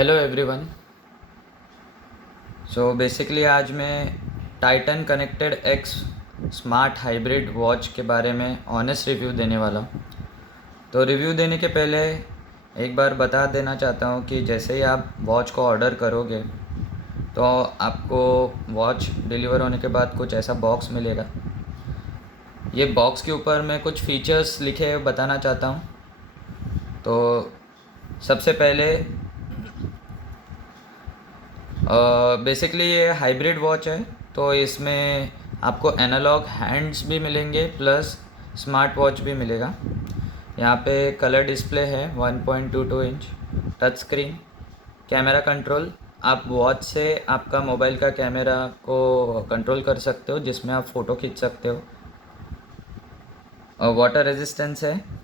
Hello everyone. So basically आज मैं Titan connected x smart hybrid watch के बारे में ऑनेस्ट रिव्यू देने वाला हूँ। तो रिव्यू देने के पहले एक बार बता देना चाहता हूँ कि जैसे ही आप वॉच को ऑर्डर करोगे तो आपको वॉच डिलीवर होने के बाद कुछ ऐसा बॉक्स मिलेगा। ये बॉक्स के ऊपर मैं कुछ फीचर्स लिखे बताना चाहता हूँ। तो सबसे पहले बेसिकली ये हाइब्रिड वॉच है, तो इसमें आपको एनालॉग हैंड्स भी मिलेंगे प्लस स्मार्ट वॉच भी मिलेगा। यहाँ पे कलर डिस्प्ले है 1.22 inch, touch screen, camera control. आप वॉच से आपका मोबाइल का कैमरा को कंट्रोल कर सकते हो जिसमें आप फ़ोटो खींच सकते हो। वाटर रेजिस्टेंस है।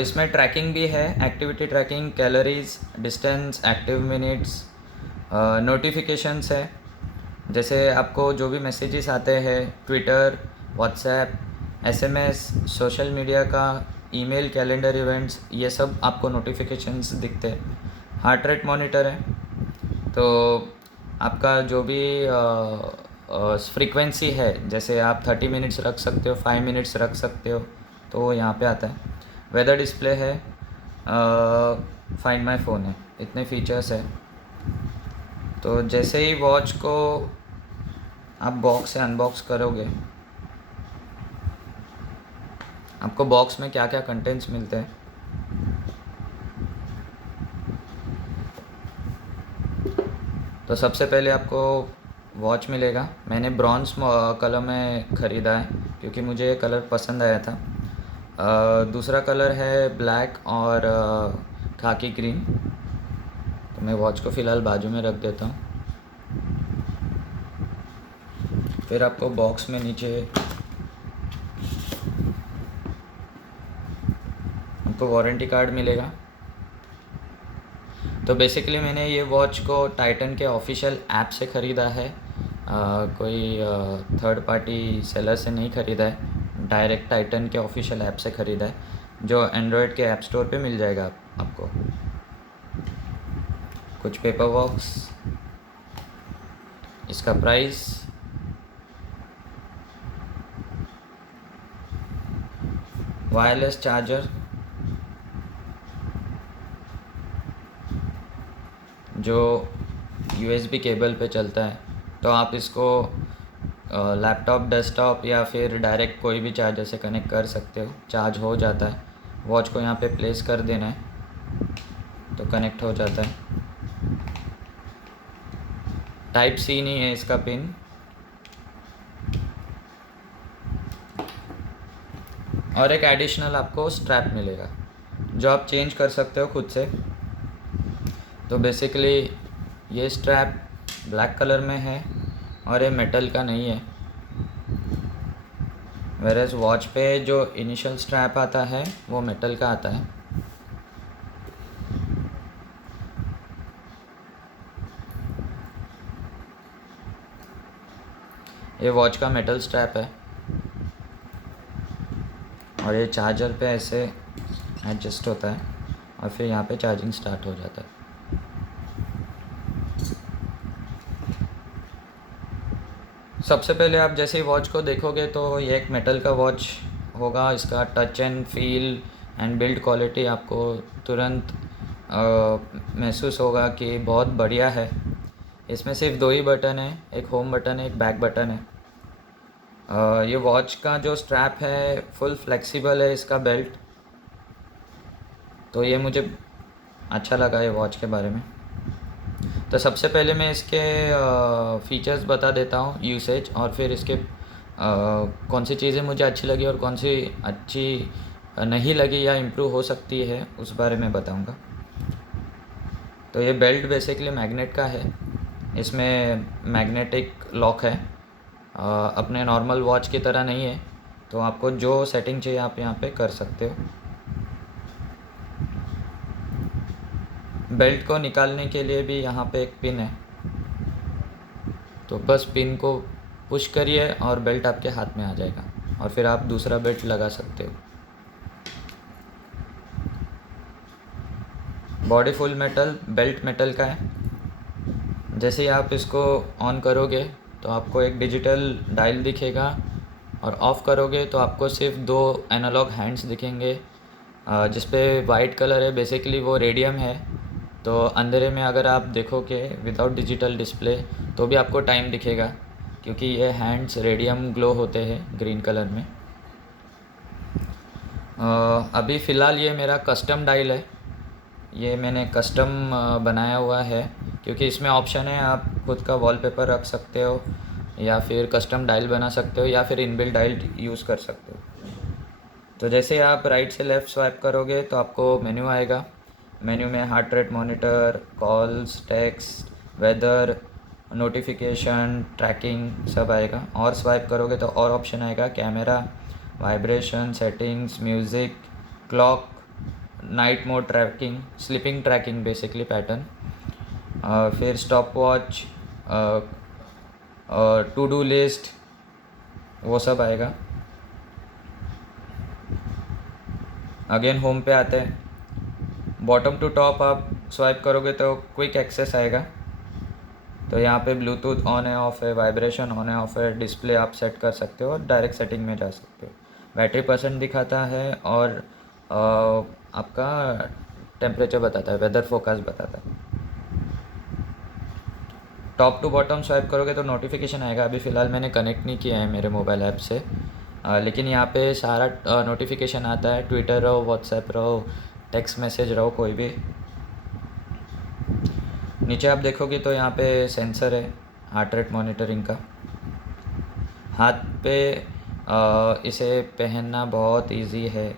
इसमें ट्रैकिंग भी है, activity trekking, calories, distance, active minutes, notifications है। जैसे आपको जो भी मैसेजेस आते हैं, Twitter, WhatsApp, SMS, social media का, ईमेल, कैलेंडर इवेंट्स, ये सब आपको नोटिफिकेशंस दिखते हैं। हार्ट रेट मॉनिटर है, तो आपका जो भी फ्रीक्वेंसी है, जैसे आप 30 मिनट्स रख सकते हो, 5 मिनट्स रख सकते हो, तो वो यहाँ पे आता है। वेदर डिस्प्ले है, फाइंड माय फ़ोन है, इतने फीचर्स है। तो जैसे ही वॉच को आप बॉक्स से अनबॉक्स करोगे, आपको बॉक्स में क्या क्या कंटेंट्स मिलते हैं। तो सबसे पहले आपको वॉच मिलेगा। मैंने ब्रॉन्ज कलर में ख़रीदा है क्योंकि मुझे ये कलर पसंद आया था। दूसरा कलर है ब्लैक और खाकी ग्रीन। तो मैं वॉच को फ़िलहाल बाजू में रख देता हूँ। फिर आपको बॉक्स में नीचे आपको वारंटी कार्ड मिलेगा। तो बेसिकली मैंने ये वॉच को टाइटन के ऑफिशियल ऐप से ख़रीदा है, कोई थर्ड पार्टी सेलर से नहीं ख़रीदा है, डायरेक्ट टाइटन के ऑफिशियल ऐप से ख़रीदा है जो एंड्रॉयड के ऐप स्टोर पे मिल जाएगा आपको। कुछ पेपर वर्क्स, इसका प्राइस, वायरलेस चार्जर जो यूएसबी केबल पे चलता है, तो आप इसको लैपटॉप, डेस्कटॉप या फिर डायरेक्ट कोई भी चार्जर से कनेक्ट कर सकते हो, चार्ज हो जाता है। वॉच को यहाँ पे प्लेस कर देना है तो कनेक्ट हो जाता है। टाइप सी नहीं है इसका पिन। और एक एडिशनल आपको स्ट्रैप मिलेगा जो आप चेंज कर सकते हो खुद से। तो बेसिकली ये स्ट्रैप ब्लैक कलर में है और ये मेटल का नहीं है, वेरएज़ वॉच पे जो इनिशियल स्ट्रैप आता है वो मेटल का आता है। ये वॉच का मेटल स्ट्रैप है और ये चार्जर पे ऐसे एडजस्ट होता है और फिर यहाँ पे चार्जिंग स्टार्ट हो जाता है। सबसे पहले आप जैसे ही वॉच को देखोगे तो ये एक मेटल का वॉच होगा। इसका touch and feel and build quality आपको तुरंत महसूस होगा कि बहुत बढ़िया है। इसमें सिर्फ दो ही बटन है, एक होम बटन है, एक बैक बटन है। ये वॉच का जो स्ट्रैप है फुल फ्लेक्सिबल है, इसका बेल्ट, तो ये मुझे अच्छा लगा ये वॉच के बारे में। तो सबसे पहले मैं इसके फ़ीचर्स बता देता हूँ, यूसेज, और फिर इसके कौन सी चीज़ें मुझे अच्छी लगी और कौन सी अच्छी नहीं लगी या इम्प्रूव हो सकती है उस बारे में बताऊँगा। तो ये बेल्ट बेसिकली मैग्नेट का है, इसमें मैग्नेटिक लॉक है, अपने नॉर्मल वॉच की तरह नहीं है। तो आपको जो सेटिंग चाहिए आप यहाँ पे कर सकते हो। बेल्ट को निकालने के लिए भी यहाँ पे एक पिन है, तो बस पिन को पुश करिए और बेल्ट आपके हाथ में आ जाएगा और फिर आप दूसरा बेल्ट लगा सकते हो। Body full metal, belt metal का है। जैसे ही आप इसको ऑन करोगे तो आपको एक डिजिटल डायल दिखेगा, और ऑफ़ करोगे तो आपको सिर्फ 2 एनालॉग हैंड्स दिखेंगे, जिस पे वाइट कलर है, बेसिकली वो रेडियम है। तो अंधेरे में अगर आप देखोगे विदाउट डिजिटल डिस्प्ले तो भी आपको टाइम दिखेगा, क्योंकि ये हैंड्स रेडियम ग्लो होते हैं ग्रीन कलर में। अभी फ़िलहाल ये मेरा कस्टम डायल है, ये मैंने कस्टम बनाया हुआ है, क्योंकि इसमें ऑप्शन है आप खुद का वॉलपेपर रख सकते हो, या फिर कस्टम डायल बना सकते हो, या फिर इनबिल्ट डायल यूज़ कर सकते हो। तो जैसे आप राइट से लेफ़्ट स्वाइप करोगे तो आपको मेन्यू आएगा। मेन्यू में heart rate monitor, calls, text, weather, notification, tracking सब आएगा। और स्वाइप करोगे तो और ऑप्शन आएगा, camera, vibration, settings, music, clock, night mode tracking, sleeping tracking basically pattern, फिर stop watch, to do list, वो सब आएगा। अगेन होम पे आते हैं। बॉटम टू टॉप आप स्वाइप करोगे तो क्विक एक्सेस आएगा। तो यहाँ पे ब्लूटूथ ऑन है ऑफ है, वाइब्रेशन ऑन है ऑफ है, डिस्प्ले आप सेट कर सकते हो और डायरेक्ट सेटिंग में जा सकते हो। बैटरी परसेंट दिखाता है, और आपका टेम्परेचर बताता है, वेदर फोरकास्ट बताता है। टॉप टू बॉटम स्वाइप करोगे तो नोटिफिकेशन आएगा। अभी फ़िलहाल मैंने कनेक्ट नहीं किया है मेरे मोबाइल ऐप से, लेकिन यहाँ पे सारा नोटिफिकेशन आता है, ट्विटर रहो, व्हाट्सएप रहो, टेक्स्ट मैसेज रहो, कोई भी। नीचे आप देखोगे तो यहाँ पे सेंसर है हार्ट रेट मॉनिटरिंग का। हाथ पे इसे पहनना बहुत इजी है,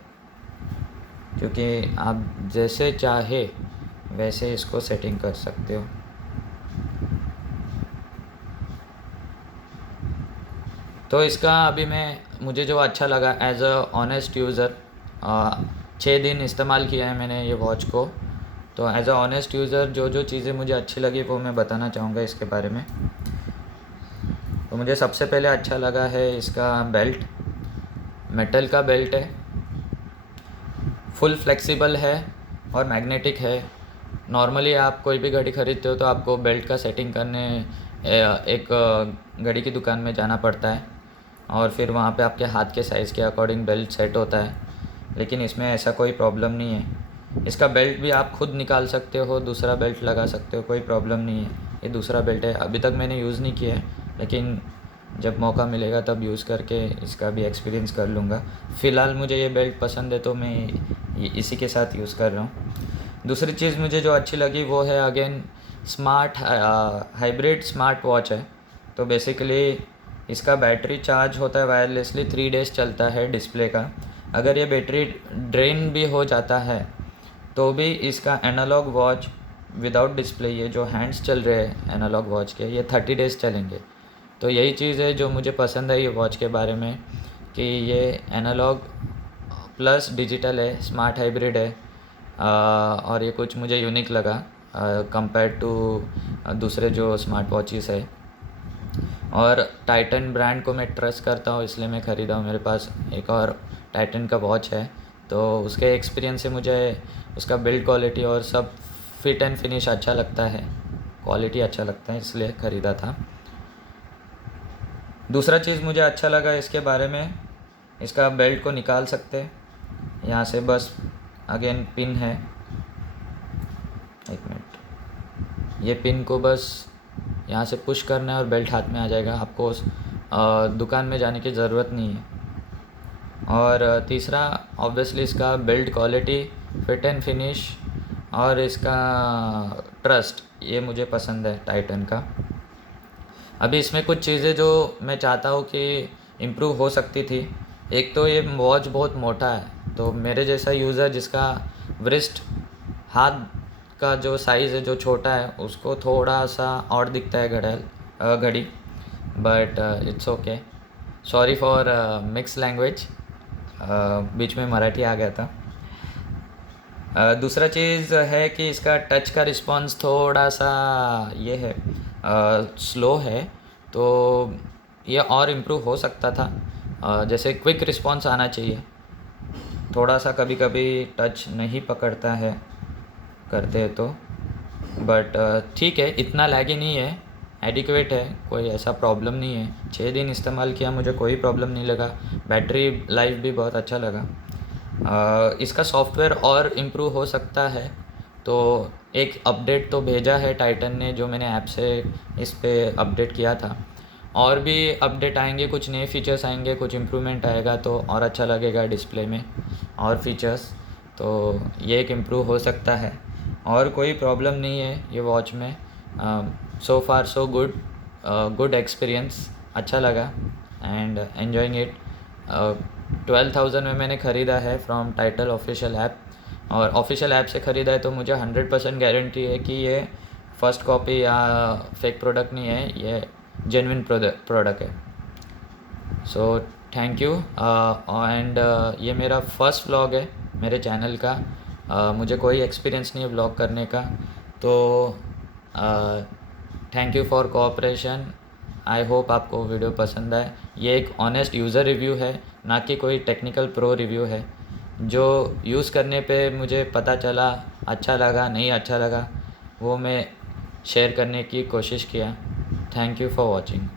क्योंकि आप जैसे चाहे वैसे इसको सेटिंग कर सकते हो। तो इसका अभी मुझे जो अच्छा लगा एज अ ऑनेस्ट यूज़र, 6 दिन इस्तेमाल किया है मैंने ये वॉच को। तो एज अ ऑनेस्ट यूज़र जो जो चीज़ें मुझे अच्छी लगी वो मैं बताना चाहूँगा इसके बारे में। तो मुझे सबसे पहले अच्छा लगा है इसका बेल्ट। मेटल का बेल्ट है, फुल फ्लेक्सिबल है और मैग्नेटिक है। नॉर्मली आप कोई भी घड़ी ख़रीदते हो तो आपको बेल्ट का सेटिंग करने एक घड़ी की दुकान में जाना पड़ता है, और फिर वहाँ पे आपके हाथ के साइज़ के अकॉर्डिंग बेल्ट सेट होता है। लेकिन इसमें ऐसा कोई प्रॉब्लम नहीं है। इसका बेल्ट भी आप खुद निकाल सकते हो, दूसरा बेल्ट लगा सकते हो, कोई प्रॉब्लम नहीं है। ये दूसरा बेल्ट है, अभी तक मैंने यूज़ नहीं किया है, लेकिन जब मौका मिलेगा तब यूज़ करके इसका भी एक्सपीरियंस कर लूँगा। फ़िलहाल मुझे ये बेल्ट पसंद है तो मैं इसी के साथ यूज़ कर रहा हूँ। दूसरी चीज़ मुझे जो अच्छी लगी वो है again smart hybrid smart watch है। तो बेसिकली इसका बैटरी चार्ज होता है वायरलेसली, 3 डेज़ चलता है डिस्प्ले का। अगर ये बैटरी ड्रेन भी हो जाता है तो भी इसका एनालॉग वॉच विदाउट डिस्प्ले, ये जो हैंड्स चल रहे हैं एनालॉग वॉच के, ये 30 डेज़ चलेंगे। तो यही चीज़ है जो मुझे पसंद है ये वॉच के बारे में, कि ये एनालॉग प्लस डिजिटल है, स्मार्ट हाइब्रिड है, और ये कुछ मुझे यूनिक लगा कंपेयर टू दूसरे जो स्मार्ट वॉचेस है। और टाइटन ब्रांड को मैं ट्रस्ट करता हूँ, इसलिए मैं ख़रीदा हूँ। मेरे पास एक और टाइटन का वॉच है, तो उसके एक्सपीरियंस से मुझे उसका बिल्ड क्वालिटी और सब फिट एंड फिनिश अच्छा लगता है, क्वालिटी अच्छा लगता है, इसलिए ख़रीदा था। दूसरा चीज़ मुझे अच्छा लगा इसके बारे में, इसका बेल्ट को निकाल सकते हैं यहाँ से, बस अगेन पिन है, एक मिनट, ये पिन को बस यहाँ से पुश करना है और बेल्ट हाथ में आ जाएगा। आपको दुकान में जाने की ज़रूरत नहीं है। और तीसरा ऑब्वियसली इसका build quality, fit and finish, और इसका ट्रस्ट, ये मुझे पसंद है टाइटन का। अभी इसमें कुछ चीज़ें जो मैं चाहता हूँ कि इम्प्रूव हो सकती थी। एक तो ये वॉच बहुत मोटा है, तो मेरे जैसा यूज़र जिसका व्रिस्ट, हाथ का जो साइज़ है जो छोटा है, उसको थोड़ा सा और दिखता है घड़ी, but it's okay. Sorry for mix language, बीच में मराठी आ गया था। दूसरा चीज़ है कि इसका टच का रिस्पॉन्स थोड़ा सा ये है, स्लो है, तो ये और इम्प्रूव हो सकता था। जैसे क्विक रिस्पॉन्स आना चाहिए, थोड़ा सा कभी कभी टच नहीं पकड़ता है। करते हैं तो। बट ठीक है, इतना लैगी नहीं है, एडिक्वेट है, कोई ऐसा प्रॉब्लम नहीं है। 6 दिन इस्तेमाल किया, मुझे कोई प्रॉब्लम नहीं लगा। बैटरी लाइफ भी बहुत अच्छा लगा। इसका सॉफ्टवेयर और इम्प्रूव हो सकता है, तो एक अपडेट तो भेजा है टाइटन ने, जो मैंने ऐप से इस पे अपडेट किया था। और भी अपडेट आएंगे, कुछ नए फीचर्स आएंगे, कुछ इम्प्रूवमेंट आएगा तो और अच्छा लगेगा डिस्प्ले में और फीचर्स। तो ये एक इम्प्रूव हो सकता है, और कोई प्रॉब्लम नहीं है ये वॉच में। सो फार सो गुड, गुड एक्सपीरियंस, अच्छा लगा एंड एन्जॉइंग इट। 12,000 में मैंने ख़रीदा है फ्रॉम टाइटल ऑफिशियल ऐप, और ऑफिशियल ऐप से ख़रीदा है तो मुझे 100% गारंटी है कि ये फ़र्स्ट कॉपी या फेक प्रोडक्ट नहीं है, ये जेन्युइन प्रोडक्ट है। So thank you. एंड ये मेरा फर्स्ट व्लॉग है मेरे चैनल का। मुझे कोई एक्सपीरियंस नहीं है व्लॉग करने का, तो thank you for cooperation. I hope आपको वीडियो पसंद आए। ये एक ऑनेस्ट यूज़र रिव्यू है, ना कि कोई टेक्निकल प्रो रिव्यू है। जो यूज़ करने पे मुझे पता चला, अच्छा लगा नहीं अच्छा लगा, वो मैं शेयर करने की कोशिश किया। Thank you for watching.